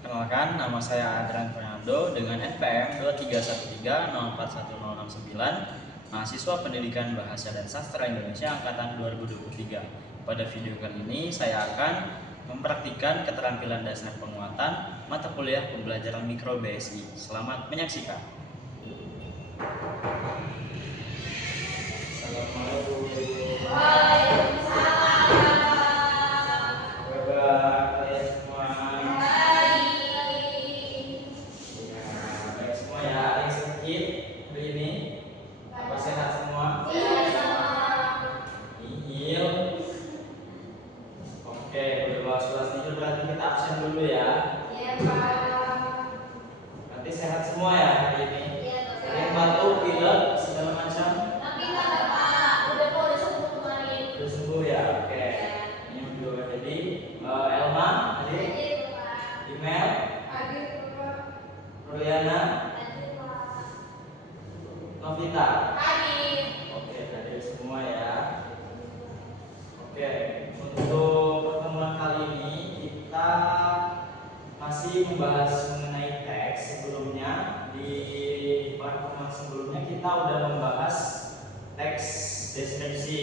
Perkenalkan, nama saya Adrian Fernando dengan NPM 231304109, mahasiswa Pendidikan Bahasa dan Sastra Indonesia angkatan 2023. Pada video kali ini saya akan mempraktikkan keterampilan dasar penguatan mata kuliah pembelajaran Mikro BSI. Selamat menyaksikan. Assalamualaikum. Berarti kita absen dulu ya. Iya, Pak. Nanti sehat semua ya hari ini. Iya, Pak. Sering batuk, pilek, segala macam. Tapi nggak ada, Pak. Udah sembuh kemarin. Udah sembuh ya. Oke. Ini yang kedua jadi Elma, Hadir, Pak. Email, Hadir, Pak. Ruliana, Hadir, Pak. Novita. Hadir. Oke, hadir semua ya. Oke, untuk pertemuan kali ini kita masih membahas mengenai teks. Sebelumnya di pertemuan sebelumnya kita udah membahas teks deskripsi.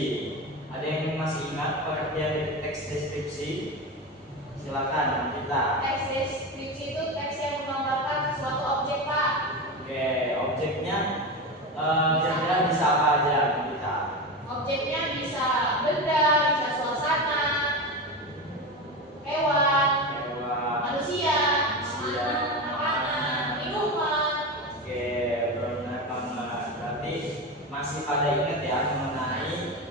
Ada yang masih ingat pengertian teks deskripsi? Silakan kita. Teks deskripsi itu teks yang menggambarkan suatu objek, Pak. Oke, objeknya kira-kira bisa apa aja kita? Objeknya bisa benda, bisa suasana, hewan, manusia, makanan, minuman. Oke, benar banget. Berarti masih pada ingat ya mengenai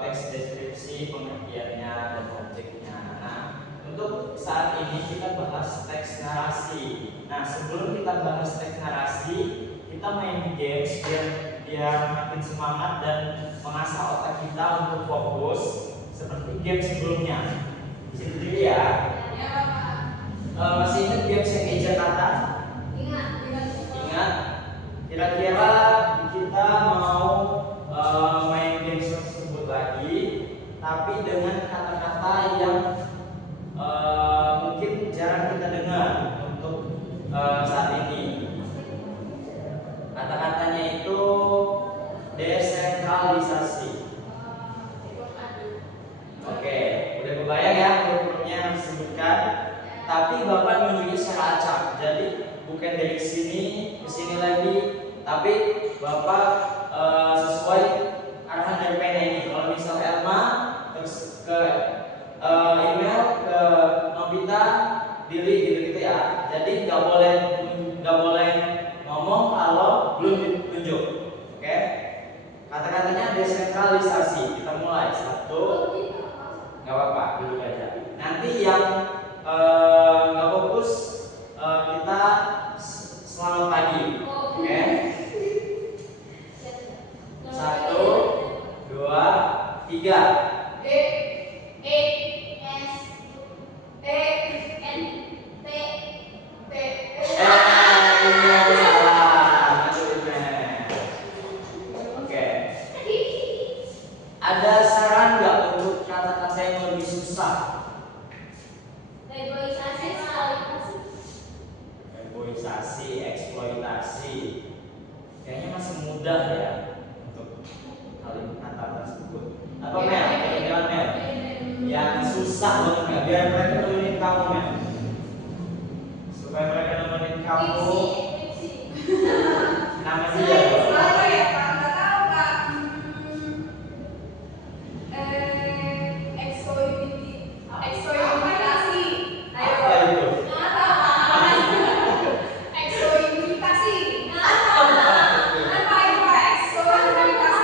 teks deskripsi, pengertiannya dan objeknya. Nah, untuk saat ini kita bahas teks narasi. Nah, sebelum kita bahas teks narasi, kita main games biar makin semangat dan mengasah otak kita untuk fokus seperti game sebelumnya. Situ dulu ya. Ya, Pak. Masih ingat games yang eja kata? Ingat. Ingat? Kira-kira kita mau main games tersebut lagi, tapi dengan kata-kata yang mungkin jarang kita dengar untuk saat ini. Kata-katanya itu desentralisasi. Oke, udah kebayang ya huruf-hurufnya yang disebutkan. Tapi Bapak nunjuknya secara acak. Jadi bukan dari sini ke sini lagi, tapi Bapak sesuai arahan dari pena ini. Kalau misal Elma terus ke email ke Novita, Billy gitu-gitu ya. Jadi nggak boleh ngomong kalau belum ditunjuk. Oke? Kata-katanya desentralisasi. Kita mulai. 1, nggak apa-apa, dulu aja. Nanti yang nggak fokus kita selamat pagi. Oke? 1, 2, 3. Ada saran nggak untuk kata-kata yang lebih susah? Reboisasi, eksploitasi. Kayaknya masih mudah ya untuk kata tersebut. Apa Mel? Kira-kira Mel? Yang susah banget nggak? Biar mereka nemenin kamu Mel. Supaya mereka nemenin kamu. Nama dia.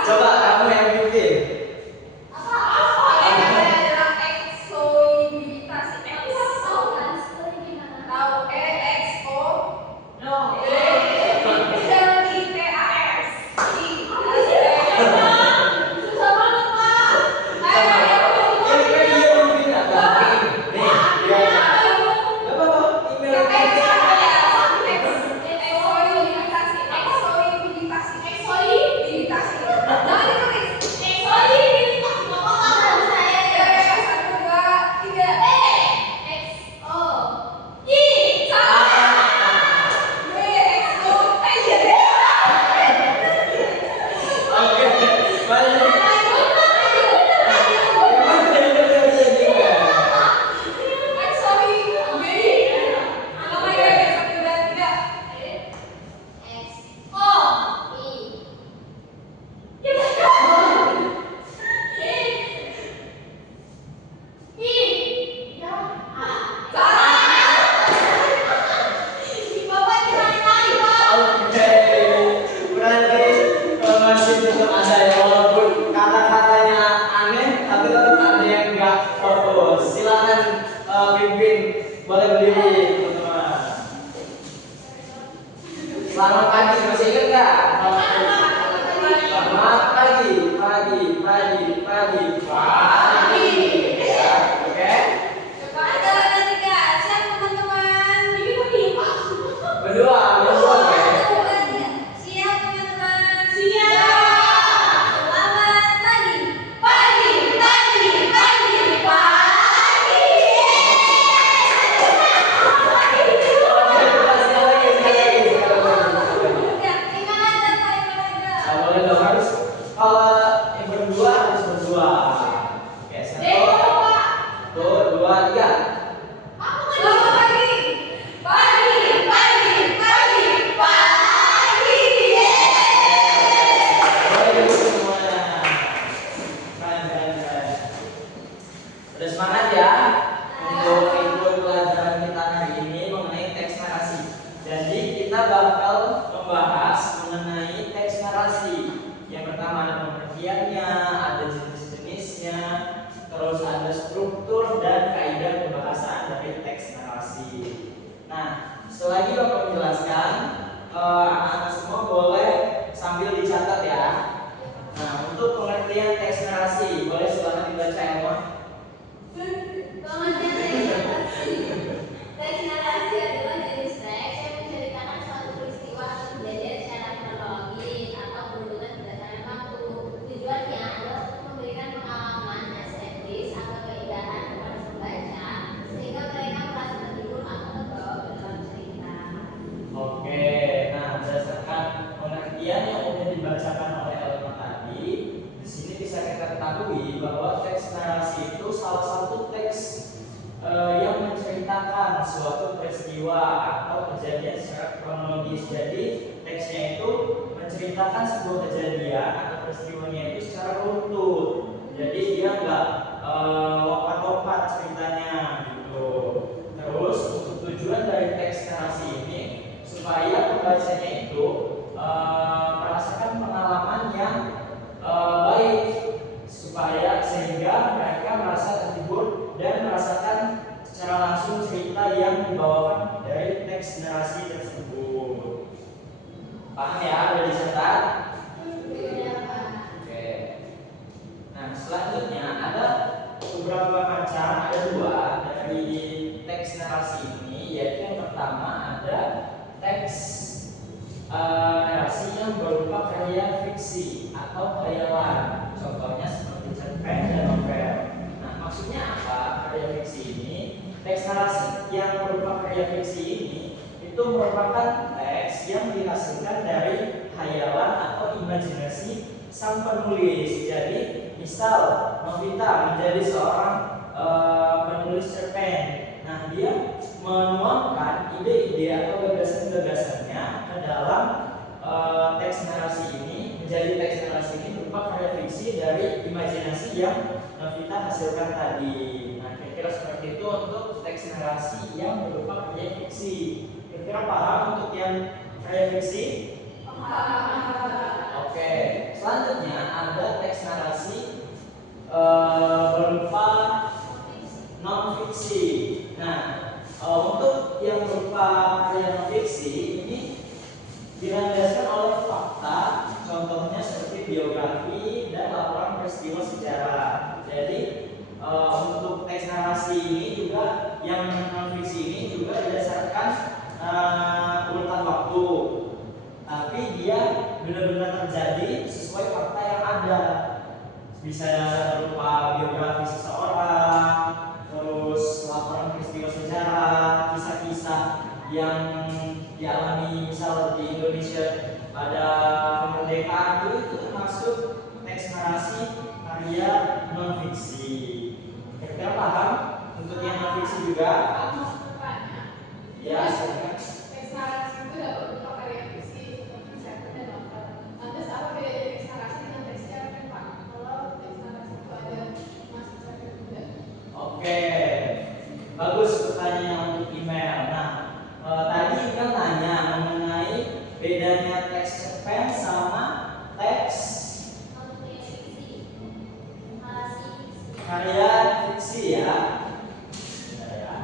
Coba kamu yang bikin. Tahu, teman-teman. Selamat pagi, masih ingat nggak? Selamat pagi, pagi. Ya, oke. Berdua, oke. Kalau yang berdua harus berdua. Oke, satu, dua, tiga. Boleh dulu semuanya. Keren. Udah semangat ya untuk ikut pelajaran kita hari ini mengenai teks narasi. Jadi kita bakal membahas mengenai teks narasi. Yang pertama ada pengertiannya, ada jenis-jenisnya, terus ada struktur dan kaidah pembahasan dari teks narasi. Nah, selagi Bapak menjelaskan, anak-anak semua boleh sambil dicatat ya. Nah, untuk pengertian teks narasi, boleh silakan dibaca Elma. Teks narasi adalah jenis teks yang menceritakan suatu peristiwa atau kejadian secara kronologis atau berurutan berdasarkan waktu. Tujuannya adalah untuk memberikan pengalaman, estetis atau keindahan kepada pembaca sehingga mereka merasa terhibur atau terbawa ke dalam cerita. Oke, nah berdasarkan pengertian yang sudah dibacakan oleh Elma tadi, di sini bisa kita ketahui bahwa teks narasi itu salah satu teks yang menceritakan suatu peristiwa atau kejadian secara kronologis. Jadi teksnya itu menceritakan sebuah kejadian atau peristiwanya itu secara runtut. Jadi dia nggak lompat-lompat ceritanya gitu. Terus untuk tujuan dari teks narasi ini supaya pembacanya itu merasakan pengalaman yang baik, supaya sehingga mereka merasa terhibur dan merasakan secara langsung cerita yang dibawakan dari teks narasi tersebut. Paham ya? Udah dicatat? Oke. Nah, selanjutnya ada beberapa macam, ada dua dari teks narasi ini, yaitu yang pertama ada teks narasi yang berupa karya fiksi atau khayalan. Contohnya seperti cerpen dan novel. Nah, maksudnya apa karya fiksi ini? Teks narasi yang berupa karya fiksi ini itu merupakan teks yang dihasilkan dari khayalan atau imajinasi sang penulis. Jadi, misal Novita menjadi seorang penulis cerpen. Nah, dia menuangkan ide-ide atau gagasan-gagasannya ke dalam teks narasi ini, menjadi teks narasi ini berupa karya fiksi dari imajinasi yang Novita hasilkan tadi. Nah, kira-kira seperti itu untuk teks narasi yang berupa karya fiksi. Kira-kira paham untuk yang karya fiksi? Oke, selanjutnya ada teks narasi berupa non fiksi. Nah, untuk yang berupa karya non fiksi ini dilandaskan oleh fakta, contohnya seperti biografi dan laporan peristiwa sejarah. Jadi untuk teks narasi ini juga yang non fiksi ini juga didasarkan urutan waktu, tapi dia benar-benar terjadi sesuai fakta yang ada. Bisa berupa biografi seseorang, terus laporan peristiwa sejarah, kisah-kisah yang dialami misal di Indonesia pada kemerdekaan, itu termasuk teks narasi karya non fiksi. Kira-kira paham untuk yang non fiksi juga? Ya, silakan. Teks narasi itu dapat berupa karya fiksi seperti cerpen dan novel. Lantas apa bedanya teks narasi dengan teks cerpen, Pak? Kalau teks narasi itu ada masuk cerpen juga. Oke, bagus pertanyaan untuk email. Nah, tadi kan tanya mengenai bedanya teks cerpen sama teks karya fiksi ya. Bentar ya.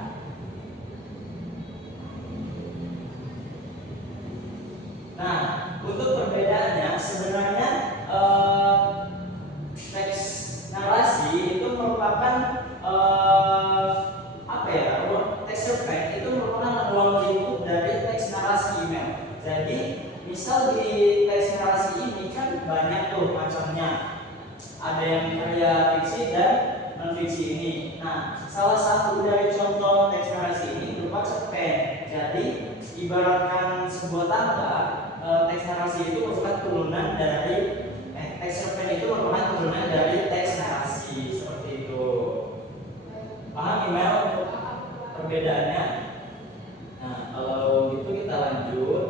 download input dari teks narasi email. Jadi misal di teks narasi ini kan banyak tuh macamnya. Ada yang karya fiksi dan non fiksi ini. Nah, salah satu dari contoh teks narasi ini berupa cerpen. Jadi ibaratkan sebuah tangga, teks narasi itu merupakan turunan dari teks cerpen itu merupakan turunan dari teks narasi seperti itu. Paham email untuk perbedaannya? Nah, kalau gitu kita lanjut.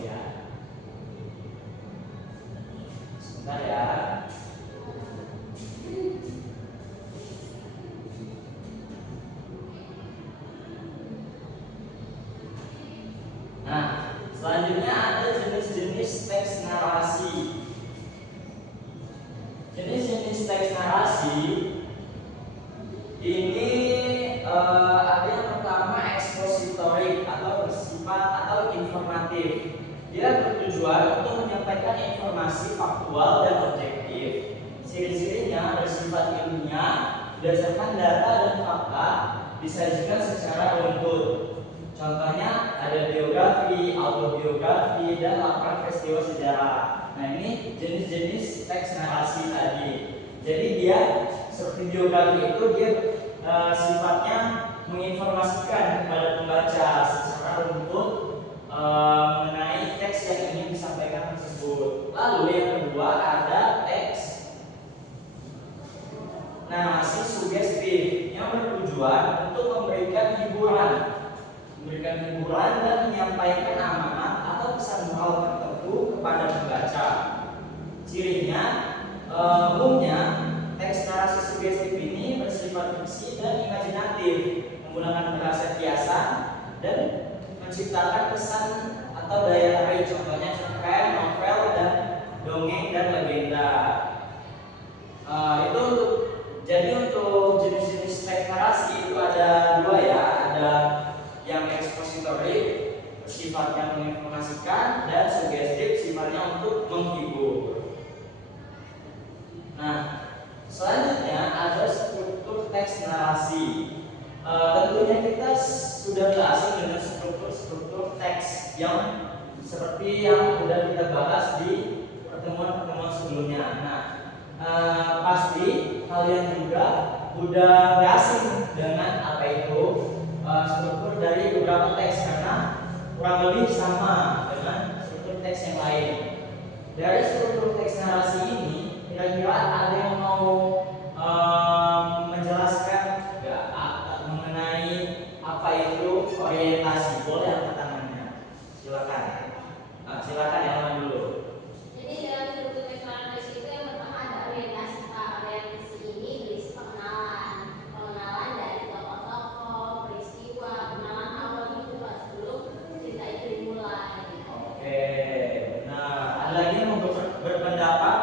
Ya. Sebentar ya. Nah, selanjutnya ada jenis-jenis teks narasi. Jenis-jenis teks narasi ini ada yang pertama expository atau bersifat atau informatif. Dia bertujuan untuk menyampaikan informasi faktual dan objektif. Ciri-cirinya bersifat ilmiah, berdasarkan data dan fakta, disajikan secara runtut. Contohnya ada biografi, autobiografi, dan laporan peristiwa sejarah. Nah, ini jenis-jenis teks narasi tadi. Jadi dia seperti biografi itu dia sifatnya menginformasikan kepada pembaca secara runtut mengenai teks yang ingin disampaikan tersebut. Lalu yang kedua ada teks narasi sugestif yang bertujuan untuk memberikan hiburan dan menyampaikan amanat atau pesan moral tertentu kepada pembaca. Cirinya umumnya teks narasi sugestif ini bersifat fiksi dan imajinatif, menggunakan bahasa kiasan dan menciptakan pesan atau daya tarik. Contohnya cerpen, novel, dan dongeng dan legenda. Jadi untuk jenis-jenis teks narasi itu ada dua ya, ada yang expository sifatnya menginformasikan dan sugestif sifatnya untuk menghibur. Nah, selanjutnya ada struktur teks narasi. Tentunya kita sudah tidak asing dengan struktur teks yang seperti yang sudah kita bahas di pertemuan-pertemuan sebelumnya. Nah, pasti kalian juga sudah tidak asing dengan apa itu struktur dari beberapa teks karena kurang lebih sama dengan struktur teks yang lain. Dari struktur teks narasi ini, kira-kira ada yang mau menjelaskan nggak mengenai apa itu orientasi? Boleh angkat tangannya. Silakan. Silakan yang mana dulu. Jadi dalam struktur teks narasi itu yang pertama ada orientasi. Orientasi ini berisi pengenalan dari tokoh-tokoh, peristiwa, pengenalan awal hiduplah sebelum cerita itu dimulai. Oke. Nah, ada lagi yang mau berpendapat?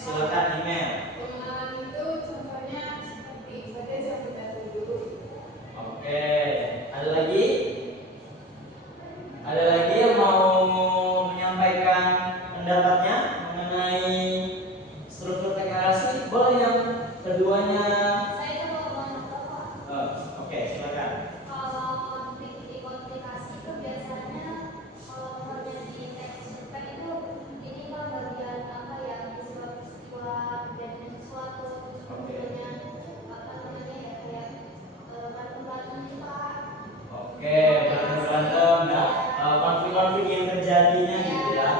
Silakan email. Pengenalan itu contohnya seperti pada zaman dahulu. Oke. Ada lagi? Ada lagi yang mau menyampaikan pendapatnya mengenai struktur teks narasi? Boleh yang keduanya. Saya coba mencoba. Oke, silakan. Kalau komplikasi itu biasanya kalau terjadi teks cerpen itu ini kan bagian apa ya, peristiwa kejadian sesuatu sebelumnya apa namanya ya kayak berantem gitu Pak. Oke, berantem ya, konflik-konflik yang terjadinya gitu ya.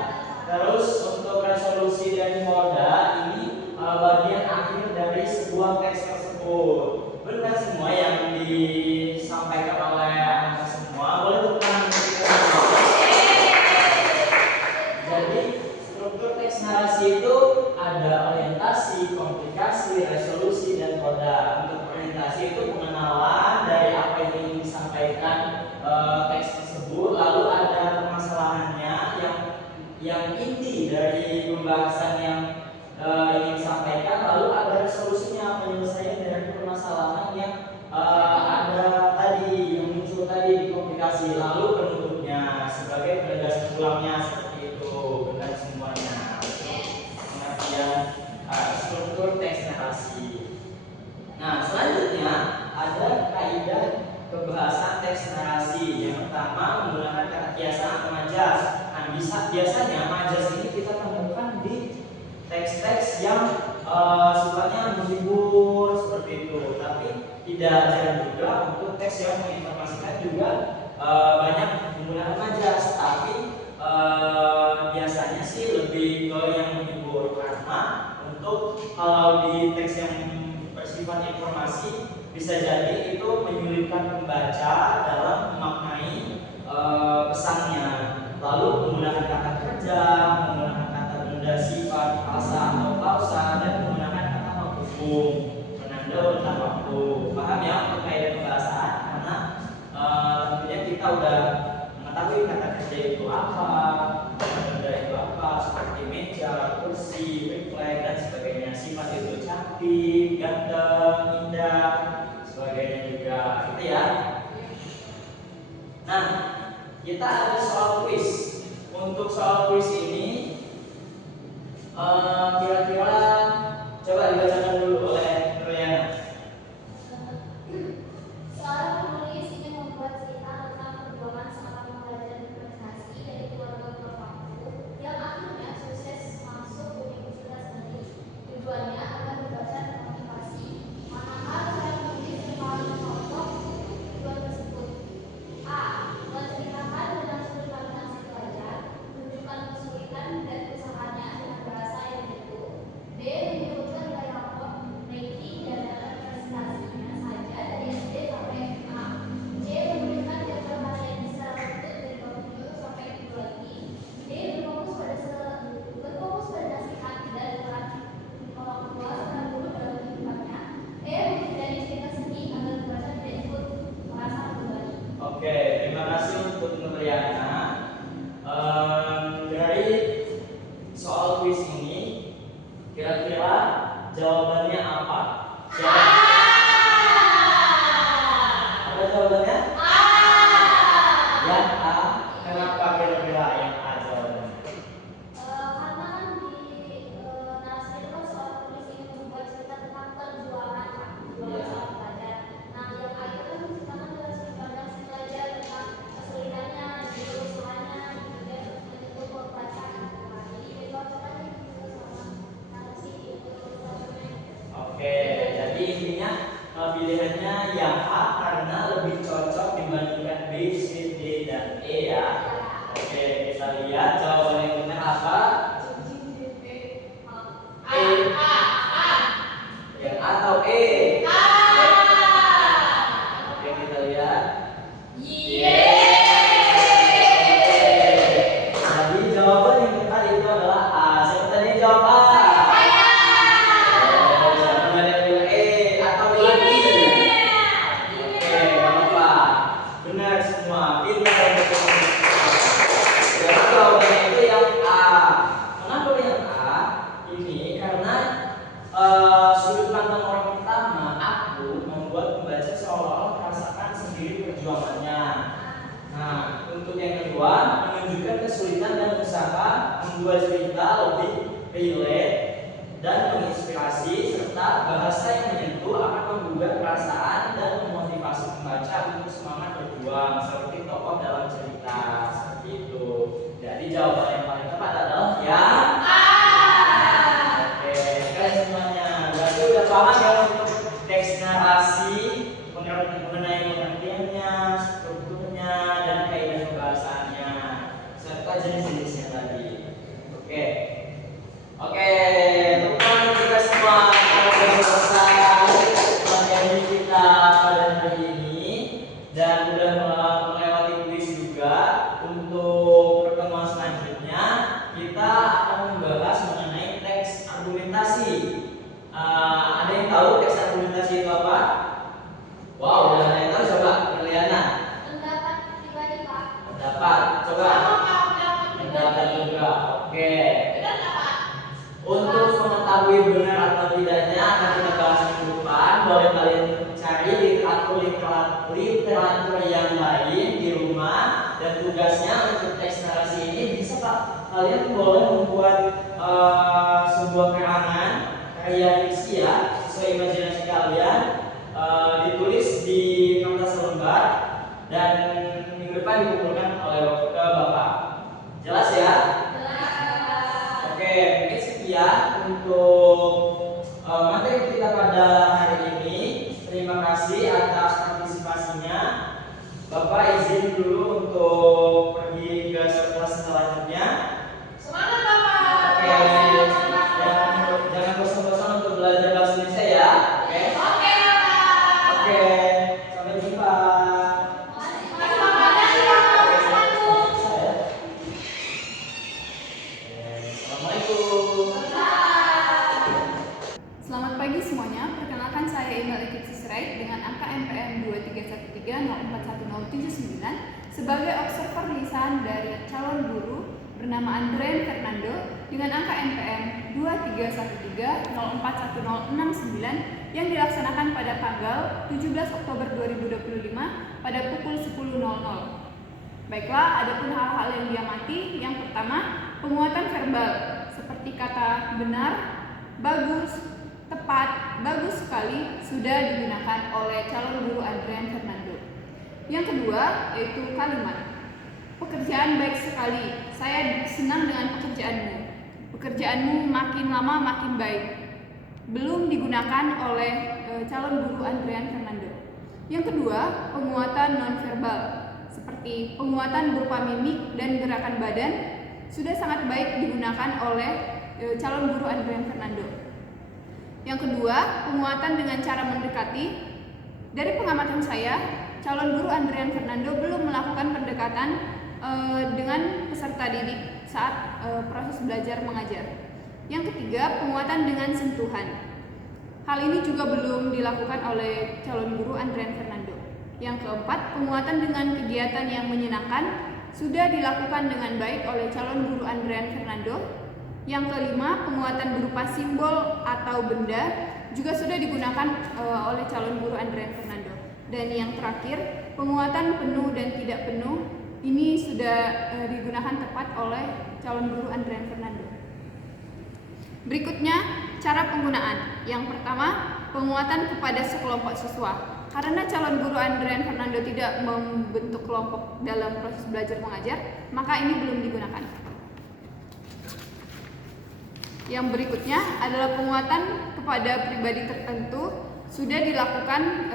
Terus untuk resolusi dan moda ini bagian akhir dari sebuah teks tersebut. Benar semua yang disampaikan oleh anak semua. Boleh tepuk tangan untuk kita semua. Jadi struktur teks narasi itu ada orientasi, komplikasi, resolusi, dan koda. Untuk orientasi itu pengenalan dari apa yang ingin disampaikan teks tersebut, lalu ada permasalahannya yang inti dari pembahasan yang ingin disampaikan, lalu ada resolusinya, penyelesaian biasanya majas ini kita temukan di teks-teks yang sifatnya menghibur seperti itu, tapi tidak jarang juga untuk teks yang menginformasikan juga banyak menggunakan majas, tapi biasanya sih lebih ke yang menghibur, karena untuk kalau di teks yang bersifat informasi bisa jadi itu menyulitkan pembaca dalam memaknai pesannya, lalu menggunakan kata kerja, menggunakan kata benda sifat, asa atau klausa, dan menggunakan kata menghubung, menanda urutan waktu. Paham ya untuk kaidah pembahasan? Karena tentunya kita udah mengetahui kata kerja itu apa, kata benda itu apa, seperti meja, kursi, refleks dan sebagainya. Sifat itu cantik, ganteng, indah, sebagainya juga, gitu ya. Nah, kita ada soal kuis. Untuk soal kuis ini kira-kira coba dibacakan dulu oleh Riana. Seorang penulis ingin membuat cerita tentang perjuangan seorang pelajar berprestasi dari keluarga berpakku yang akhirnya sukses masuk universitas negeri. Tujuannya agar membaca dan motivasi. Manakah cara penulis yang paling cocok untuk tujuan tersebut? A. Menceritakan dengan sudut pandang si pelajar, menunjukkan kesulitan dan usahanya dengan bahasa yang begitu. B. Menyebutkan nilai rapor, ranking, dan data prestasinya saja dari SD sampai SMA. C. Memberikan jadwal harian secara runtut dari bab 7 sampai 7 lagi. D. Berfokus pada nasihat dan peran orang tua serta guru dalam kehidupannya. E. Menghindari cerita sedih agar pembaca tidak ikut merasa terbebani. Oke, terima kasih untuk Riana. Dari soal kuis ini, kira-kira jawabannya apa? Apa jawabannya? Yang A. Kenapa kira-kira yang A jawabannya? Karena kan di narasi itu kan seorang penulis ingin membuat cerita tentang perjuangan seorang pelajar. Nah, yang A itu kan menceritakan dari sudut pandang si pelajar tentang kesulitannya, juga usahanya, juga menyentuh pembaca. Nah, jadi dibacakan itu sama narasi itu dokumen. Oke, jadi intinya pilihannya yang A karena lebih cocok dibandingkan B, C, D, dan E ya. Oke, kita lihat jawaban yang benar apa. Yang A atau E? Oke, kita lihat. Jadi jawaban yang benar itu adalah A. Siapa tadi yang jawab A? Oh, siapa tadi yang bilang E atau bilang I? Oke, nggak apa-apa. Benar semua. Pintar dan betul. Jadi jawabannya itu yang A. Kenapa yang A? Ini karena sudut pandang orang pertama, aku membuat pembaca seolah-olah merasakan sendiri perjuangannya. Nah, untuk yang kedua, menunjukkan kesulitan dan usaha membuat cerita lebih relate dan menginspirasi, serta bahasa yang menyentuh akan menggugah perasaan dan memotivasi pembaca untuk semangat berjuang seperti tokoh dalam cerita, seperti itu. Jadi jawaban yang paling tepat adalah yang A. Oke, kalian semuanya berarti udah paham ya untuk teks narasi mengenai pengertiannya, strukturnya, dan kaidah pembahasannya, serta jenis-jenisnya tadi. Oke, teman-teman kita semua sudah selesai materi kita pada hari ini dan sudah melewati kuis juga. Untuk pertemuan selanjutnya kita akan membahas mengenai teks argumentasi. Ada yang tahu teks argumentasi itu apa? Wow, udah ada yang tahu, coba Liliana. Pendapat pribadi, Pak. Pendapat, coba. Pendapat juga. Oke. Untuk mengetahui benar atau tidaknya akan kita bahas minggu depan. Boleh kalian cari literatur yang lain di rumah, dan tugasnya untuk teks narasi ini bisa Pak, kalian boleh membuat sebuah karangan karya fiksi ya, sesuai imajinasi kalian, ditulis di kertas lembar dan minggu depan dikumpulkan oleh ke Bapak. Jelas ya? strike dengan angka NPM 231304179 sebagai observer lisan dari calon guru bernama Andrean Fernando dengan angka NPM 231304169 yang dilaksanakan pada tanggal 17 Oktober 2025 pada pukul 10.00. Baiklah, adapun hal-hal yang diamati, yang pertama, penguatan verbal seperti kata benar, bagus, tepat, bagus sekali sudah digunakan oleh calon guru Andrean Fernando. Yang kedua yaitu kalimat. Pekerjaan baik sekali, saya senang dengan pekerjaanmu. Pekerjaanmu makin lama makin baik. Belum digunakan oleh calon guru Andrean Fernando. Yang kedua, penguatan nonverbal seperti penguatan berupa mimik dan gerakan badan sudah sangat baik digunakan oleh calon guru Andrean Fernando. Yang kedua, penguatan dengan cara mendekati. Dari pengamatan saya, calon guru Andrean Fernando belum melakukan pendekatan dengan peserta didik saat proses belajar mengajar. Yang ketiga, penguatan dengan sentuhan. Hal ini juga belum dilakukan oleh calon guru Andrean Fernando. Yang keempat, penguatan dengan kegiatan yang menyenangkan sudah dilakukan dengan baik oleh calon guru Andrean Fernando. Yang kelima, penguatan berupa simbol atau benda juga sudah digunakan oleh calon guru Andrean Fernando. Dan yang terakhir, penguatan penuh dan tidak penuh ini sudah digunakan tepat oleh calon guru Andrean Fernando. Berikutnya, cara penggunaan. Yang pertama, penguatan kepada sekelompok siswa. Karena calon guru Andrean Fernando tidak membentuk kelompok dalam proses belajar mengajar, maka ini belum digunakan. Yang berikutnya adalah penguatan kepada pribadi tertentu sudah dilakukan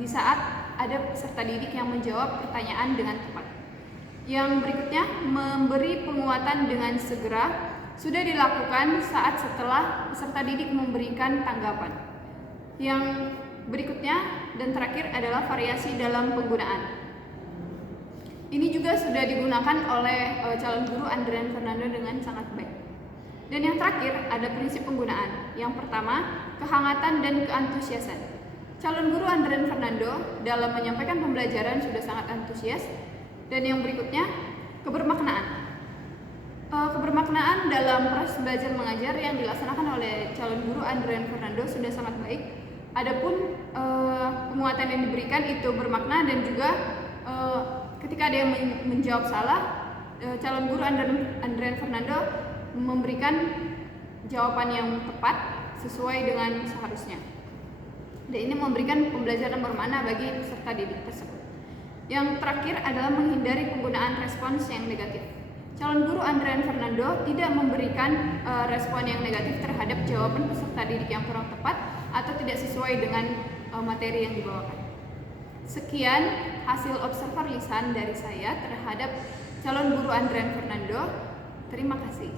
di saat ada peserta didik yang menjawab pertanyaan dengan tepat. Yang berikutnya, memberi penguatan dengan segera sudah dilakukan saat setelah peserta didik memberikan tanggapan. Yang berikutnya dan terakhir adalah variasi dalam penggunaan. Ini juga sudah digunakan oleh calon guru Andrean Fernando dengan sangat baik. Dan yang terakhir ada prinsip penggunaan. Yang pertama, kehangatan dan keantusiasan. Calon guru Andrean Fernando dalam menyampaikan pembelajaran sudah sangat antusias. Dan yang berikutnya, kebermaknaan. Kebermaknaan dalam proses belajar mengajar yang dilaksanakan oleh calon guru Andrean Fernando sudah sangat baik. Adapun penguatan yang diberikan itu bermakna dan juga ketika ada yang menjawab salah, calon guru Andrean Fernando memberikan jawaban yang tepat sesuai dengan seharusnya. Dan ini memberikan pembelajaran bermakna bagi peserta didik tersebut. Yang terakhir adalah menghindari penggunaan respons yang negatif. Calon guru Andrean Fernando tidak memberikan respon yang negatif terhadap jawaban peserta didik yang kurang tepat atau tidak sesuai dengan materi yang dibawakan. Sekian hasil observer lisan dari saya terhadap calon guru Andrean Fernando. Terima kasih.